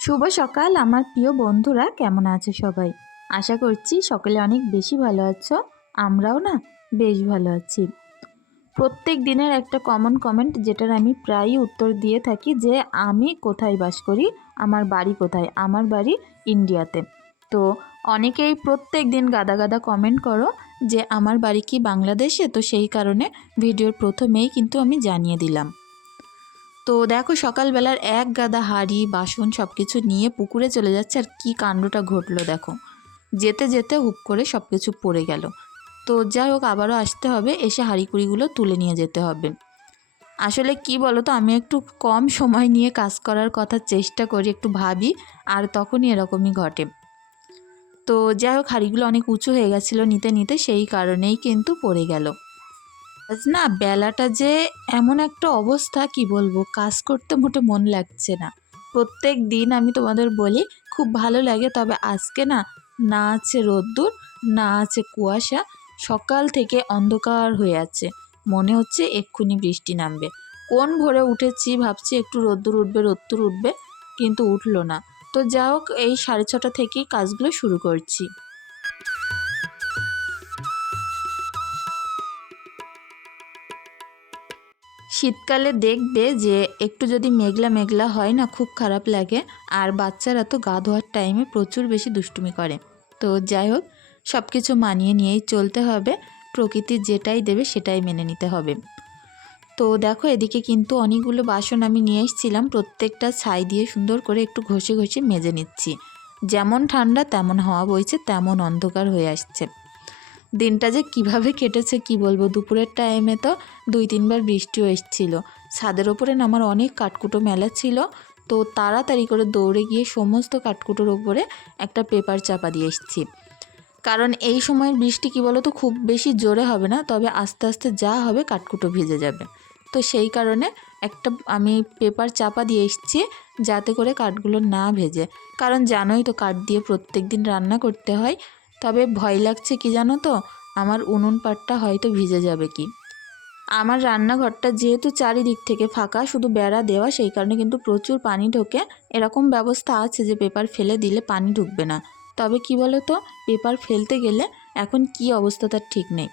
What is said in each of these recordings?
শুভ সকাল, আমার প্রিয় বন্ধুরা। কেমন আছে সবাই? আশা করছি সকলে অনেক বেশি ভালো আছো, আমরাও না বেশ ভালো আছি। প্রত্যেক দিনের একটা কমন কমেন্ট যেটার আমি প্রায়ই উত্তর দিয়ে থাকি যে, আমি কোথায় বাস করি? আমার বাড়ি কোথায়? আমার বাড়ি ইন্ডিয়াতে। তো অনেকেই প্রত্যেক দিন গাদা গাদা কমেন্ট করো যে, আমার বাড়ি কি বাংলাদেশে? তো সেই কারণে ভিডিওর প্রথমেই কিন্তু আমি জানিয়ে দিলাম। তো দেখো সকালবেলার এক গাদা হাঁড়ি, বাসন সব কিছু নিয়ে পুকুরে চলে যাচ্ছে আর কী কাণ্ডটা ঘটলো দেখো। যেতে যেতে হুপ করে সব কিছু পড়ে গেল। তো যাই হোক, আবারও আসতে হবে, এসে হাঁড়িকুড়িগুলো তুলে নিয়ে যেতে হবে। আসলে কি বলো তো আমি একটু কম সময় নিয়ে কাজ করার কথা চেষ্টা করি, একটু ভাবি, আর তখনই এরকমই ঘটে। তো যাই হোক, হাঁড়িগুলো অনেক উঁচু হয়ে গেছিল নিতে নিতে, সেই কারণেই কিন্তু পড়ে গেল। না বেলাটা যে এমন একটা অবস্থা, কি বলব? কাজ করতে মোটে মন লাগছে না। প্রত্যেক দিন আমি তোমাদের বলি, খুব ভালো লাগে, তবে আজকে না না আছে রোদ্দুর, না আছে কুয়াশা, সকাল থেকে অন্ধকার হয়ে আছে। মনে হচ্ছে এক্ষুনি বৃষ্টি নামবে। কোন ভোরে উঠেছি ভাবছি একটু রোদ্দুর উঠবে রোদ্দুর উঠবে, কিন্তু উঠল না। তো যা হোক, এই সাড়ে ছটা থেকেই কাজগুলো শুরু করছি। শীতকালে দেখবে যে একটু যদি মেঘলা মেঘলা হয় না, খুব খারাপ লাগে। আর বাচ্চারা তো গা ধোয়ার টাইমে প্রচুর বেশি দুষ্টুমি করে। তো যাই হোক সব কিছু মানিয়ে নিয়েই চলতে হবে। প্রকৃতি যেটাই দেবে সেটাই মেনে নিতে হবে। তো দেখো, এদিকে কিন্তু অনেকগুলো বাসন আমি নিয়ে এসেছিলাম। প্রত্যেকটা ছাই দিয়ে সুন্দর করে একটু ঘষে ঘষে মেজে নিচ্ছি। যেমন ঠান্ডা, তেমন হাওয়া বইছে, তেমন অন্ধকার হয়ে আসছে। দিনটা যে কীভাবে কেটেছে কি বলব? দুপুরের টাইমে তো দুই তিনবার বৃষ্টিও এসেছিল। ছাদের ওপরে আমার অনেক কাঠকুটো মেলা ছিল। তো তাড়াতাড়ি করে দৌড়ে গিয়ে সমস্ত কাঠকুটোর ওপরে একটা পেপার চাপা দিয়ে এসেছি। কারণ এই সময়ের বৃষ্টি কি বলো তো খুব বেশি জোরে হবে না, তবে আস্তে আস্তে যা হবে কাঠকুটো ভিজে যাবে। তো সেই কারণে একটা আমি পেপার চাপা দিয়ে এসেছি যাতে করে কাঠগুলো না ভেজে। কারণ জানোই তো কাঠ দিয়ে প্রত্যেক দিন রান্না করতে হয়। তবে ভয় লাগছে কি জানো তো? আমার উনুন পাটটা হয়তো ভিজে যাবে কি? আমার রান্নাঘরটা যেহেতু চারিদিক থেকে ফাঁকা, শুধু বেড়া দেওয়া, সেই কারণে কিন্তু প্রচুর পানি ঢোকে। এরকম ব্যবস্থা আছে যে পেপার ফেলে দিলে পানি ঢুকবে না। তবে কি বলো তো পেপার ফেলতে গেলে এখন কি অবস্থা তার ঠিক নেই।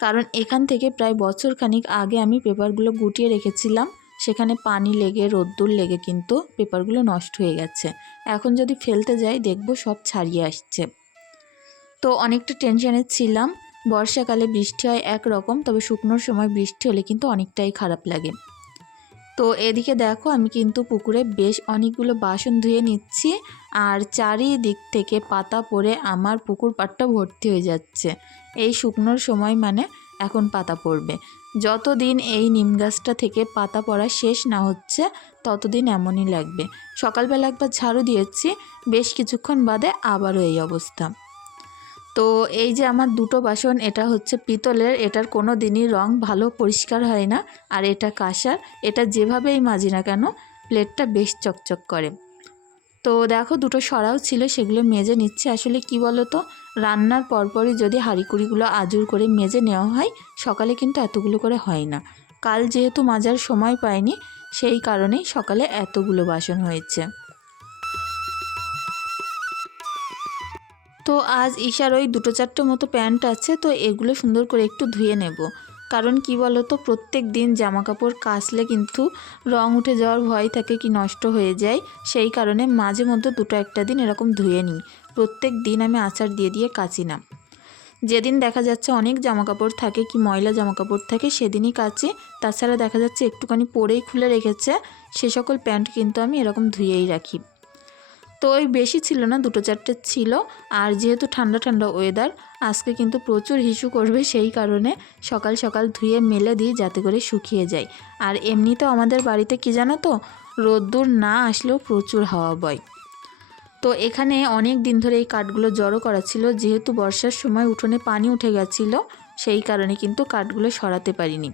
কারণ এখান থেকে প্রায় বছর খানিক আগে আমি পেপারগুলো গুটিয়ে রেখেছিলাম। সেখানে পানি লেগে, রোদ্দুর লেগে কিন্তু পেপারগুলো নষ্ট হয়ে গেছে। এখন যদি ফেলতে যাই, দেখব সব ছাড়িয়ে আসছে। তো অনেকটা টেনশানে ছিলাম। বর্ষাকালে বৃষ্টি হয় একরকম, তবে শুকনোর সময় বৃষ্টি হলে কিন্তু অনেকটাই খারাপ লাগে। তো এদিকে দেখো, আমি কিন্তু পুকুরে বেশ অনেকগুলো বাসন ধুয়ে নিচ্ছি, আর চারিদিক থেকে পাতা পড়ে আমার পুকুর পাড়টা ভর্তি হয়ে যাচ্ছে। এই শুকনোর সময় মানে এখন পাতা পড়বে। যতদিন এই নিম গাছটা থেকে পাতা পড়া শেষ না হচ্ছে, ততদিন এমনই লাগবে। সকালবেলা একবার ঝাড়ু দিয়েছি, বেশ কিছুক্ষণ বাদে আবারও এই অবস্থা। তো এই যে আমার দুটো বাসন, এটা হচ্ছে পিতলের, এটার কোনো দিনই রং ভালো পরিষ্কার হয় না। আর এটা কাঁসার, এটা যেভাবেই মাজি না কেন, প্লেটটা বেশ চকচক করে। তো দেখো দুটো সরাও ছিল, সেগুলো মেজে নিচ্ছে। আসলে কি বলো তো রান্নার পরপরই যদি হাঁড়িকুড়িগুলো আজুর করে মেজে নেওয়া হয়, সকালে কিন্তু এতগুলো করে হয় না। কাল যেহেতু মাজার সময় পাইনি, সেই কারণেই সকালে এতগুলো বাসন হয়েছে। তো আজ ঈশার ওই দুটো চারটে মতো প্যান্ট আছে, তো এগুলো সুন্দর করে একটু ধুয়ে নেব। কারণ কি বলো তো প্রত্যেক দিন জামা কাপড় কাচলে কিন্তু রং উঠে যাওয়ার ভয় থাকে কি নষ্ট হয়ে যায়। সেই কারণে মাঝে মধ্যে দুটো একটা দিন এরকম ধুয়ে নিই। প্রত্যেক দিন আমি আচার দিয়ে দিয়ে কাচি না। যেদিন দেখা যাচ্ছে অনেক জামা কাপড় থাকে কি ময়লা জামা কাপড় থাকে, সেদিনই কাচি। তাছাড়া দেখা যাচ্ছে একটুখানি পরেই খুলে রেখেছে। সে সকল প্যান্ট কিন্তু আমি এরকম ধুয়েই রাখি। তো ওই বেশি ছিল না, দুটো চারটে ছিল। আর যেহেতু ঠান্ডা ঠান্ডা ওয়েদার আজকে কিন্তু প্রচুর হিসু করবে সেই কারণে সকাল সকাল ধুয়ে মেলে দিই যাতে করে শুকিয়ে যায়। আর এমনিতেও আমাদের বাড়িতে কি জানো তো, রোদ্দুর না আসলেও প্রচুর হাওয়া বয়। তো এখানে অনেক দিন ধরে এই কাঠগুলো জড়ো করা ছিল, যেহেতু বর্ষার সময় উঠোনে পানি উঠে গেছিল, সেই কারণে কিন্তু কাঠগুলো সরাতে পারিনি।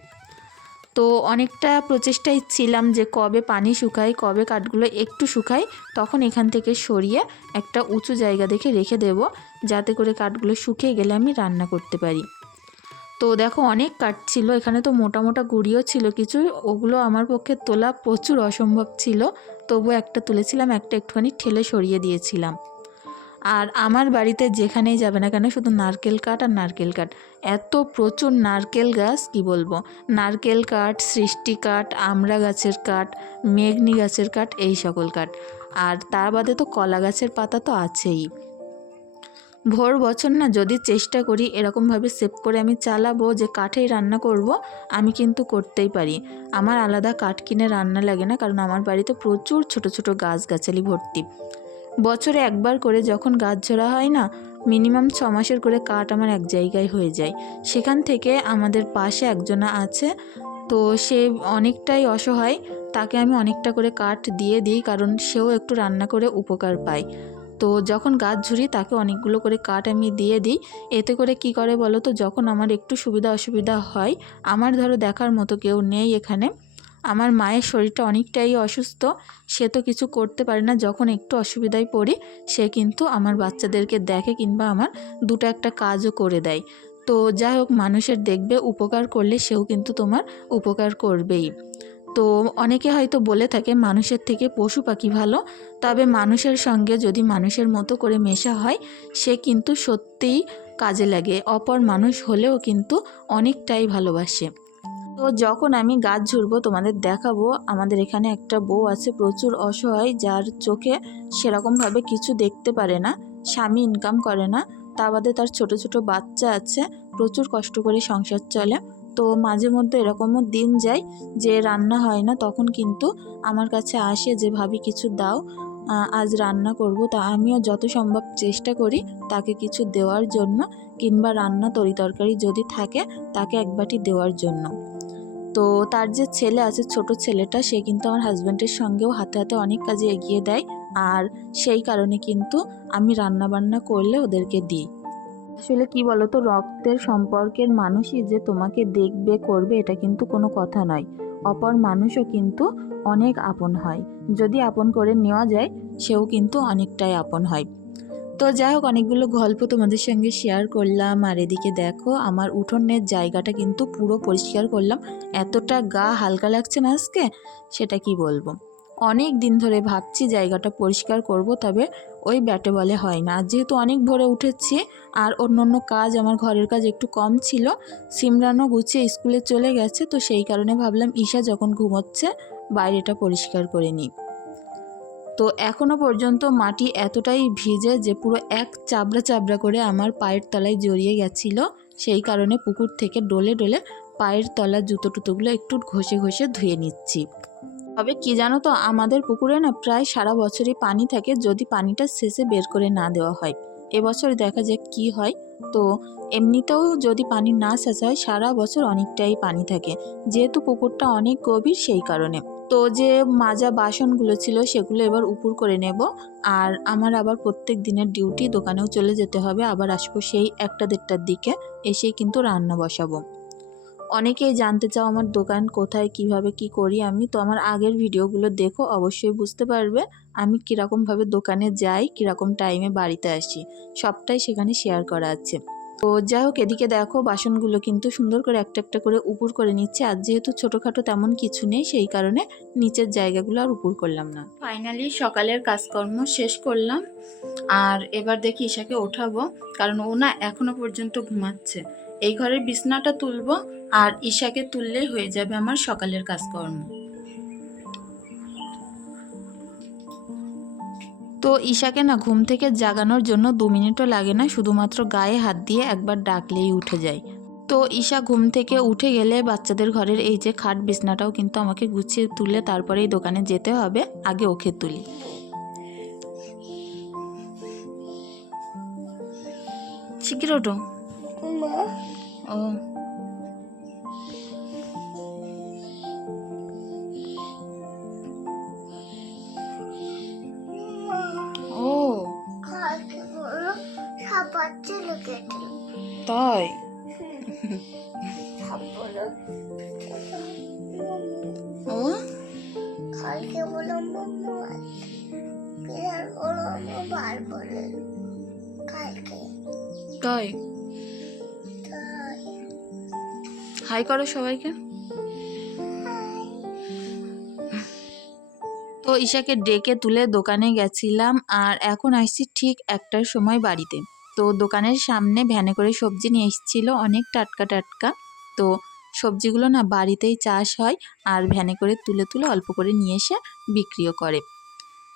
তো অনেকটা প্রচেষ্টায় ছিলাম যে কবে পানি শুকায়, কবে কাঠগুলো একটু শুকায়, তখন এখান থেকে সরিয়ে একটা উঁচু জায়গা দেখে রেখে দেব, যাতে করে কাঠগুলো শুকিয়ে গেলে আমি রান্না করতে পারি। তো দেখো অনেক কাঠ ছিল, এখানে তো মোটা মোটা গুড়িও ছিল কিছু, ওগুলো আমার পক্ষে তোলা প্রচুর অসম্ভব ছিল তবু একটা তুলেছিলাম, একটা একটুখানি ঠেলে সরিয়ে দিয়েছিলাম। আর আমার বাড়িতে যেখানেই যাবে না কেন, শুধু নারকেল কাঠ আর নারকেল কাঠ। এত প্রচুর নারকেল গাছ, কি বলব? নারকেল কাঠ, সৃষ্টি কাঠ আমড়া গাছের কাঠ, মেঘনি গাছের কাঠ, এই সকল কাঠ। আর তার বাদে তো কলা গাছের পাতা তো আছেই। ভোর বছর না, যদি চেষ্টা করি এরকমভাবে সেভ করে আমি চালাবো যে কাঠেই রান্না করব, আমি কিন্তু করতেই পারি। আমার আলাদা কাঠ কিনে রান্না লাগে না, কারণ আমার বাড়িতে প্রচুর ছোট ছোট গাছগাছালি ভর্তি। বছরে একবার করে যখন গাছ ঝরা হয় না মিনিমাম ছ মাসের করে কাঠ আমার এক জায়গায় হয়ে যায়। সেখান থেকে আমাদের পাশে একজনা আছে, তো সে অনেকটাই অসহায়, তাকে আমি অনেকটা করে কাঠ দিয়ে দিই কারণ সেও একটু রান্না করে উপকার পায়। তো যখন গাছ ঝুরি তাকে অনেকগুলো করে কাঠ আমি দিয়ে দিই, এতে করে কি করে বলো তো, যখন আমার একটু সুবিধা অসুবিধা হয়, আমার ধরো দেখার মতো কেউ নেই এখানে আমার মায়ের শরীরটা অনেকটাই অসুস্থ, সে তো কিছু করতে পারে না। যখন একটু অসুবিধায় পড়ি, সে কিন্তু আমার বাচ্চাদেরকে দেখে কিংবা আমার দুটো একটা কাজও করে দেয়। তো যাই হোক, মানুষের দেখবে, উপকার করলে সেও কিন্তু তোমার উপকার করবেই। তো অনেকে হয়তো বলে থাকে, মানুষের থেকে পশু পাখি ভালো। তবে মানুষের সঙ্গে যদি মানুষের মতো করে মেশা হয়, সে কিন্তু সত্যিই কাজে লাগে। অপর মানুষ হলেও কিন্তু অনেকটাই ভালোবাসে। তো যখন আমি গাছ ঝুড়বো, তোমাদের দেখাবো, আমাদের এখানে একটা বউ আছে, প্রচুর অসহায়, যার চোখে সেরকমভাবে কিছু দেখতে পারে না, স্বামী ইনকাম করে না, তা বাদে তার ছোট ছোট বাচ্চা আছে, প্রচুর কষ্ট করে সংসার চলে। তো মাঝে মধ্যে এরকমও দিন যায় যে রান্না হয় না, তখন কিন্তু আমার কাছে আসে যে, ভাবি কিছু দাও। আজ রান্না করব, তা আমিও যত সম্ভব চেষ্টা করি তাকে কিছু দেওয়ার জন্য কিংবা রান্না তরি তরকারি যদি থাকে তাকে এক বাটি দেওয়ার জন্য। তো তার যে ছেলে আছে, ছোট ছেলেটা, সে কিন্তু আমার হাজব্যান্ডের সঙ্গেও হাতে হাতে অনেক কাজে এগিয়ে দেয় আর সেই কারণে কিন্তু আমি রান্না বান্না করলে ওদেরকে দিই। আসলে কি বলতো, রক্তের সম্পর্কের মানুষই যে তোমাকে দেখবে, করবে, এটা কিন্তু কোনো কথা নয়। অপর মানুষও কিন্তু অনেক আপন হয়। যদি আপন করে নেওয়া যায়, সেও কিন্তু অনেকটাই আপন হয়। তো যাই হোক, অনেকগুলো গল্প তোমাদের সঙ্গে শেয়ার করলাম। আর এদিকে দেখো, আমার উঠোনের জায়গাটা কিন্তু পুরো পরিষ্কার করলাম। এতটা গা হালকা লাগছে না আজকে? সেটা কি বলব? অনেক দিন ধরে ভাবছি জায়গাটা পরিষ্কার করব, তবে ওই ব্যাটে বলে হয় না। যেহেতু অনেক ভোরে উঠেছি, আর অন্য অন্য কাজ, আমার ঘরের কাজ একটু কম ছিল, সিমরানও গুছিয়ে স্কুলে চলে গেছে, তো সেই কারণে ভাবলাম ঈশা যখন ঘুমোচ্ছে বাইরেটা পরিষ্কার করে নিই। তো এখনও পর্যন্ত মাটি এতটাই ভিজে যে পুরো এক চাবড়া চাবড়া করে আমার পায়ের তলায় জড়িয়ে গেছিল। সেই কারণে পুকুর থেকে ডলে ডলে পায়ের তলার জুতো টুতোগুলো একটু ঘষে ঘষে ধুয়ে নিচ্ছি। তবে কি জানো তো, আমাদের পুকুরে না প্রায় সারা বছরই পানি থাকে, যদি পানিটা শেষে বের করে না দেওয়া হয়। এবছর দেখা যাক কি হয়। তো এমনিতেও যদি পানি না শেষ হয়, সারা বছর অনেকটাই পানি থাকে। যেহেতু পুকুরটা অনেক গভীর, সেই কারণে। তো যে মাজা বাসনগুলো ছিল সেগুলো এবার উপর করে নেব। আর আমার আবার প্রত্যেক দিনের ডিউটি দোকানেও চলে যেতে হবে, আবার আসব সেই একটা দেড়টার দিকে, এসেই কিন্তু রান্না বসাবো। অনেকেই জানতে চাও আমার দোকান কোথায়, কীভাবে, কি করি আমি, তো আমার আগের ভিডিওগুলো দেখো, অবশ্যই বুঝতে পারবে আমি কীরকমভাবে দোকানে যাই, কীরকম টাইমে বাড়িতে আসি। সবটাই সেখানে শেয়ার করা আছে। তো যাই হোক, এদিকে দেখো বাসনগুলো কিন্তু সুন্দর করে একটা একটা করে উপর করে নিচ্ছে। আর যেহেতু ছোটোখাটো তেমন কিছু নেই, সেই কারণে নিচের জায়গাগুলো আর উপর করলাম না। ফাইনালি সকালের কাজকর্ম শেষ করলাম। আর এবার দেখি ঈশাকে ওঠাবো, কারণ ও না এখনও পর্যন্ত ঘুমাচ্ছে। এই ঘরের বিছনাটা তুলবো, আর ঈশাকে তুললেই হয়ে যাবে আমার সকালের কাজকর্ম। তো ঈশাকে না ঘুম থেকে জাগানোর জন্য দু মিনিটও লাগে না শুধুমাত্র গায়ে হাত দিয়ে একবার ডাকলেই উঠে যায়। তো ঈশা ঘুম থেকে উঠে গেলে বাচ্চাদের ঘরের এই যে খাট বিছনাটাও কিন্তু আমাকে গুছিয়ে তুলে তারপরেই দোকানে যেতে হবে আগে ওকে তুলি। ওটো ও ও। তাই? ও কালকে কালকে। তাই। হাই করো সবাইকে। তো ঈশাকে ডেকে তুলে দোকানে গেছিলাম আর এখন আসছি ঠিক একটার সময় বাড়িতে। তো দোকানের সামনে ভ্যানে করে সবজি নিয়ে এসেছিল অনেক টাটকা টাটকা। তো সবজিগুলো না বাড়িতেই চাষ হয় আর ভ্যানে করে তুলে তুলে অল্প করে নিয়ে এসে বিক্রিও করে।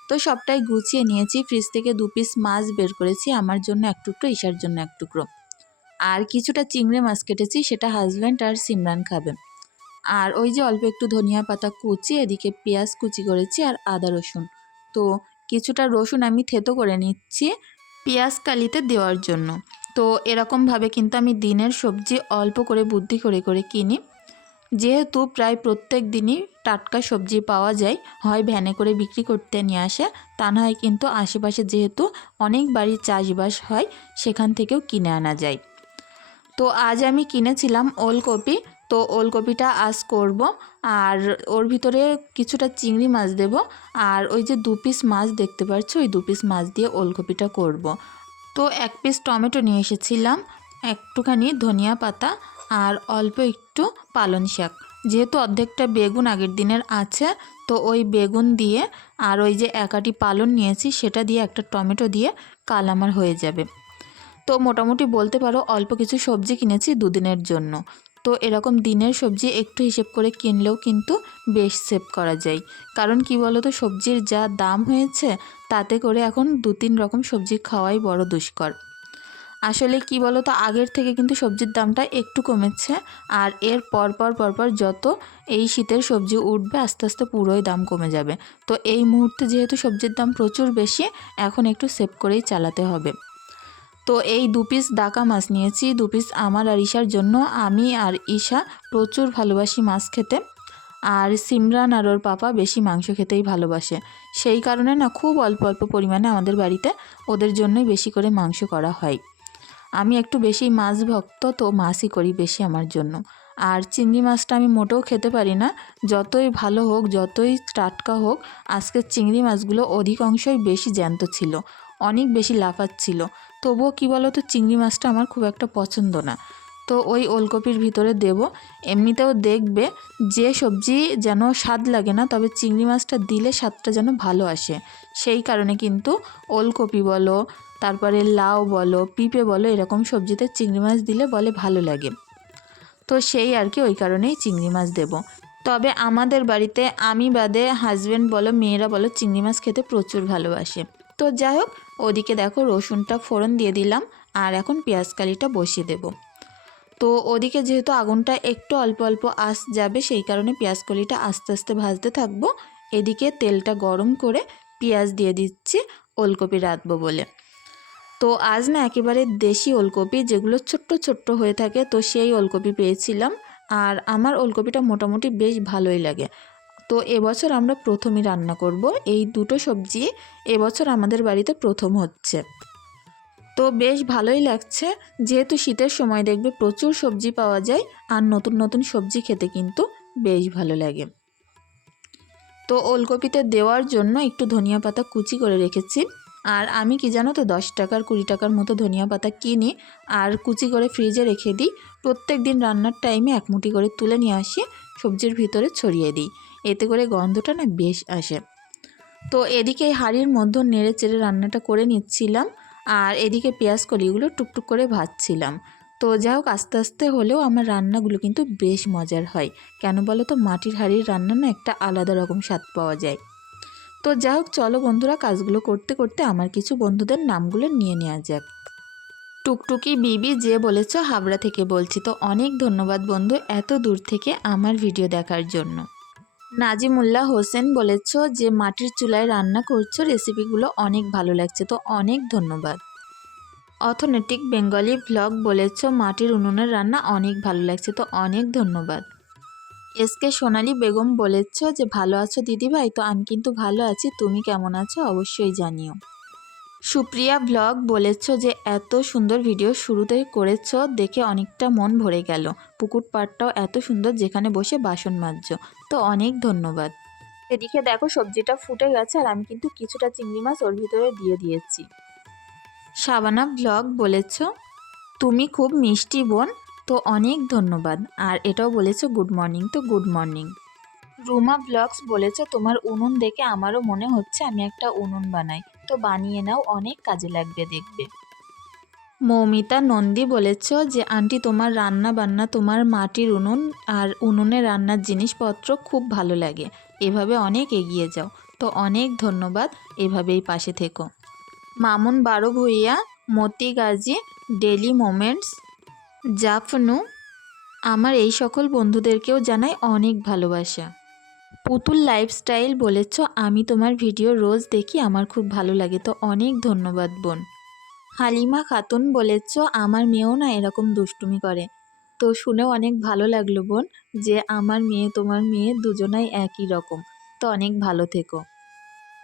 তো সবটাই গুছিয়ে নিয়েছি, ফ্রিজ থেকে দু পিস মাছ বের করেছি, আমার জন্য এক টুকরো, ঈশার জন্য এক টুকরো। আর কিছুটা চিংড়ি মাছ কেটেছি, সেটা হাজব্যান্ড আর সিমরান খাবে। আর ওই যে অল্প একটু ধনিয়া পাতা কুচি, এদিকে পেঁয়াজ কুচি করেছি আর আদা রসুন। তো কিছুটা রসুন আমি থেতো করে নিচ্ছি পেঁয়াজ কালিতে দেওয়ার জন্য। তো এরকমভাবে কিন্তু আমি দিনের সবজি অল্প করে বুদ্ধি করে করে কিনি। যেহেতু প্রায় প্রত্যেক দিনই টাটকা সবজি পাওয়া যায়, হয় ভ্যানে করে বিক্রি করতে নিয়ে আসে, তা না হয় কিন্তু আশেপাশে যেহেতু অনেক বাড়ির চাষবাস হয়, সেখান থেকেও কিনে আনা যায়। তো আজ আমি কিনেছিলাম ওলকপি তো ওলকপিটা আজ করব আর ওর ভিতরে কিছুটা চিংড়ি মাছ দেব আর ওই যে দু পিস মাছ দেখতে পাচ্ছ ওই দু পিস মাছ দিয়ে ওলকপিটা করব। তো এক পিস টমেটো নিয়ে এসেছিলাম, একটুখানি ধনিয়া পাতা আর অল্প একটু পালং শাক। যেহেতু অর্ধেকটা বেগুন আগের দিনের আছে, তো ওই বেগুন দিয়ে আর ওই যে একাটি পালন নিয়েছি, সেটা দিয়ে একটা টমেটো দিয়ে কাল আমার হয়ে যাবে। তো মোটামুটি বলতে পারো অল্প কিছু সবজি কিনেছি দুদিনের জন্য। তো এরকম দিনের সবজি একটু হিসেব করে কিনলেও কিন্তু বেশ সেভ করা যায়। কারণ কি তো সবজির যা দাম হয়েছে, তাতে করে এখন দু তিন রকম সবজি খাওয়াই বড় দুষ্কর। আসলে কি তো আগের থেকে কিন্তু সবজির দামটা একটু কমেছে, আর এর পরপর পরপর যত এই শীতের সবজি উঠবে, আস্তে আস্তে পুরোই দাম কমে যাবে। তো এই মুহূর্তে যেহেতু সবজির দাম প্রচুর বেশি, এখন একটু সেভ করেই চালাতে হবে। তো এই দু পিস ডাকা মাছ নিয়েছি। দু পিস আমার আর ঈশার জন্য। আমি আর ঈশা প্রচুর ভালোবাসি মাছ খেতে। আর সিমরান আর ওর পাপা বেশি মাংস খেতেই ভালোবাসে। সেই কারণে না খুব অল্প অল্প পরিমাণে আমাদের বাড়িতে ওদের জন্যই বেশি করে মাংস করা হয়। আমি একটু বেশি মাছ ভক্ত, তো মাছই করি বেশি আমার জন্য। আর চিংড়ি মাছটা আমি মোটেও খেতে পারি না। যতই ভালো হোক, যতই টাটকা হোক, আজকের চিংড়ি মাছগুলো অধিকাংশই বেশি জ্যান্ত ছিল। অনেক বেশি লাফাচ্ছিল। তবুও কী বলো তো চিংড়ি মাছটা আমার খুব একটা পছন্দ না। তো ওই ওলকপির ভিতরে দেব। এমনিতেও দেখবে যে সবজি যেন স্বাদ লাগে না, তবে চিংড়ি মাছটা দিলে স্বাদটা যেন ভালো আসে। সেই কারণে কিন্তু ওলকপি বলো, তারপরে লাউ বলো, পিঁপে বলো, এরকম সবজিতে চিংড়ি মাছ দিলে বলে ভালো লাগে। তো সেই আর কি, ওই কারণেই চিংড়ি মাছ দেব। তবে আমাদের বাড়িতে আমি বাদে হাজব্যান্ড বলো, মেয়েরা বলো, চিংড়ি মাছ খেতে প্রচুর ভালোবাসে। তো যাই হোক ওদিকে দেখো রসুনটা ফোড়ন দিয়ে দিলাম আর এখন পেঁয়াজ কালিটা বসিয়ে দেব। তো ওদিকে যেহেতু আগুনটা একটু অল্প অল্প আস যাবে, সেই কারণে পেঁয়াজ কলিটা আস্তে আস্তে ভাজতে থাকব। এদিকে তেলটা গরম করে পেঁয়াজ দিয়ে দিচ্ছি ওলকপি রাঁধবো বলে। তো আজ না একেবারে দেশি ওলকপি, যেগুলো ছোট্ট ছোট্ট হয়ে থাকে, তো সেই ওলকপি পেয়েছিলাম। আর আমার ওলকপিটা মোটামুটি বেশ ভালোই লাগে। তো এবছর আমরা প্রথমই রান্না করব। এই দুটো সবজি এবছর আমাদের বাড়িতে প্রথম হচ্ছে। তো বেশ ভালোই লাগছে। যেহেতু শীতের সময় দেখবে প্রচুর সবজি পাওয়া যায় আর নতুন নতুন সবজি খেতে কিন্তু বেশ ভালো লাগে। তো ওলকপিতে দেওয়ার জন্য একটু ধনিয়া পাতা কুচি করে রেখেছি। আর আমি কি জানো তো, দশ টাকার, কুড়ি টাকার মতো ধনিয়া পাতা কিনি আর কুচি করে ফ্রিজে রেখে দিই। প্রত্যেক দিন রান্নার টাইমে এক মুঠি করে তুলে নিয়ে আসি, সবজির ভিতরে ছড়িয়ে দিই। এতে করে গন্ধটা না বেশ আসে। তো এদিকে হাঁড়ির মধ্যে নেড়ে চেড়ে রান্নাটা করে নিচ্ছিলাম আর এদিকে পেঁয়াজ কলিগুলো টুকটুক করে ভাজছিলাম। তো যাই হোক, আস্তে আস্তে হলেও আমার রান্নাগুলো কিন্তু বেশ মজার হয়। কেন বলো তো, মাটির হাঁড়ির রান্না না একটা আলাদা রকম স্বাদ পাওয়া যায়। তো যাই হোক, চলো বন্ধুরা, কাজগুলো করতে করতে আমার কিছু বন্ধুদের নামগুলো নিয়ে নেওয়া যাক। টুকটুকি বিবি যে বলেছ, হাবড়া থেকে বলছি। তো অনেক ধন্যবাদ বন্ধু এত দূর থেকে আমার ভিডিও দেখার জন্য। নাজিমুল্লাহ হোসেন বলেছ যে, মাটির চুলায় রান্না করছ, রেসিপিগুলো অনেক ভালো লাগছে, তো অনেক ধন্যবাদ। অথনেটিক বেঙ্গলি ব্লগ বলেছ, মাটির উনুনের রান্না অনেক ভালো লাগছে, তো অনেক ধন্যবাদ। এসকে সোনালি বেগম বলেছ যে, ভালো আছো দিদিভাই, তো আমি কিন্তু ভালো আছি, তুমি কেমন আছো? অবশ্যই জানিও। সুপ্রিয়া ব্লগ বলেছ যে এত সুন্দর ভিডিও শুরুতেই করেছ, দেখে অনেকটা মন ভরে গেল। পুকুর পাড়টাও এত সুন্দর যেখানে বসে বাসন মাজছো। তো অনেক ধন্যবাদ। এদিকে দেখো সবজিটা ফুটে গেছে আর আমি কিন্তু কিছুটা চিংড়ি মাছ ওর ভিতরে দিয়ে দিয়েছি। শাবানা ব্লগ বলেছ, তুমি খুব মিষ্টি বোন, তো অনেক ধন্যবাদ। আর এটাও বলেছ, গুড মর্নিং। তো গুড মর্নিং। রুমা ব্লগস বলেছে, তোমার উনুন দেখে আমারও মনে হচ্ছে আমি একটা উনুন বানাই। তো বানিয়ে নাও, অনেক কাজে লাগবে দেখবে। মৌমিতা নন্দী বলেছ যে, আন্টি, তোমার রান্না বান্না তোমার মাটির উনুন আর উনুনে রান্নার জিনিসপত্র খুব ভালো লাগে। এভাবে অনেক এগিয়ে যাও। তো অনেক ধন্যবাদ। এভাবেই পাশে থেকো। মামুন বারো ভুইয়া, মতি গাজী, ডেলি মোমেন্টস, জাফনু, আমার এই সকল বন্ধুদেরকেও জানাই অনেক ভালোবাসা। পুতুল লাইফস্টাইল বলেছ, আমি তোমার ভিডিও রোজ দেখি, আমার খুব ভালো লাগে। তো অনেক ধন্যবাদ, বোন। হালিমা খাতুন বলেছ, আমার মেয়েও না এরকম দুষ্টুমি করে। তো শুনেও অনেক ভালো লাগল, বোন, যে আমার মেয়ে, তোমার মেয়ে দুজনাই একই রকম। তো অনেক ভালো থেকো।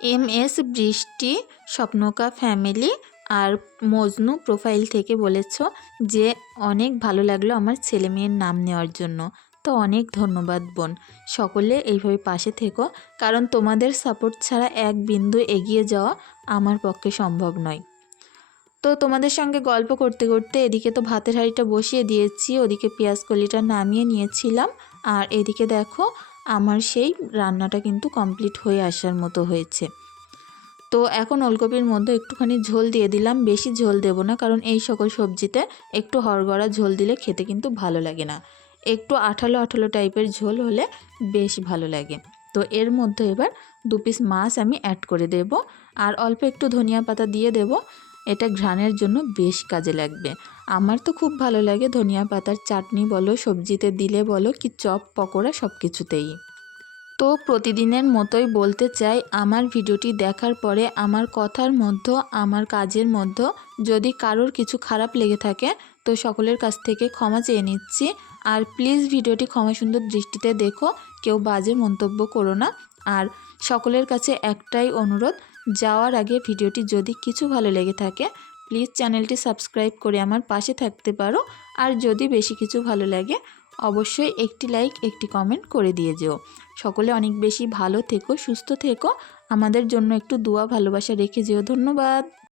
এম এস বৃষ্টি, স্বপ্নকা ফ্যামিলি আর মজনু প্রোফাইল থেকে বলেছ যে অনেক ভালো লাগল আমার ছেলে মেয়ের নাম নেওয়ার জন্য। তো অনেক ধন্যবাদ, বোন। সকলে এইভাবে পাশে থেকো, কারণ তোমাদের সাপোর্ট ছাড়া এক বিন্দু এগিয়ে যাওয়া আমার পক্ষে সম্ভব নয়। তো তোমাদের সঙ্গে গল্প করতে করতে এদিকে তো ভাতের হাঁড়িটা বসিয়ে দিয়েছি, ওদিকে পেঁয়াজ কলিটা নামিয়ে নিয়েছিলাম। আর এদিকে দেখো, আমার সেই রান্নাটা কিন্তু কমপ্লিট হয়ে আসার মতো হয়েছে। তো এখন ওলকপির মধ্যে একটুখানি ঝোল দিয়ে দিলাম, বেশি ঝোল দেবো না, কারণ এই সকল সবজিতে একটু হরগড়া ঝোল দিলে খেতে কিন্তু ভালো লাগে না। একটু আঠালো আঠালো টাইপের ঝোল হলে বেশ ভালো লাগে। তো এর মধ্যে এবার দু পিস মাছ আমি অ্যাড করে দেব। আর অল্প একটু ধনিয়া পাতা দিয়ে দেব। এটা ঘ্রাণের জন্য বেশ কাজে লাগবে। আমার তো খুব ভালো লাগে ধনিয়া পাতার চাটনি বলো, সবজিতে দিলে বলো কি চপ, পকোড়া সব কিছুতেই তো প্রতিদিনের মতোই বলতে চাই, আমার ভিডিওটি দেখার পরে আমার কথার মধ্যে, আমার কাজের মধ্যে যদি কারোর কিছু খারাপ লেগে থাকে, তো সকলের কাছ থেকে ক্ষমা চেয়ে নিচ্ছি। আর প্লিজ ভিডিওটি ক্ষমা সুন্দর দৃষ্টিতে দেখো, কেউ বাজে মন্তব্য করো না। আর সকলের কাছে একটাই অনুরোধ, যাওয়ার আগে ভিডিওটি যদি কিছু ভালো লেগে থাকে, প্লিজ চ্যানেলটি সাবস্ক্রাইব করে আমার পাশে থাকতে পারো। আর যদি বেশি কিছু ভালো লাগে, অবশ্যই একটি লাইক, একটি কমেন্ট করে দিয়ে যেও। সকলে অনেক বেশি ভালো থেকো, সুস্থ থেকো। আমাদের জন্য একটু দোয়া, ভালোবাসা রেখে যেও। ধন্যবাদ।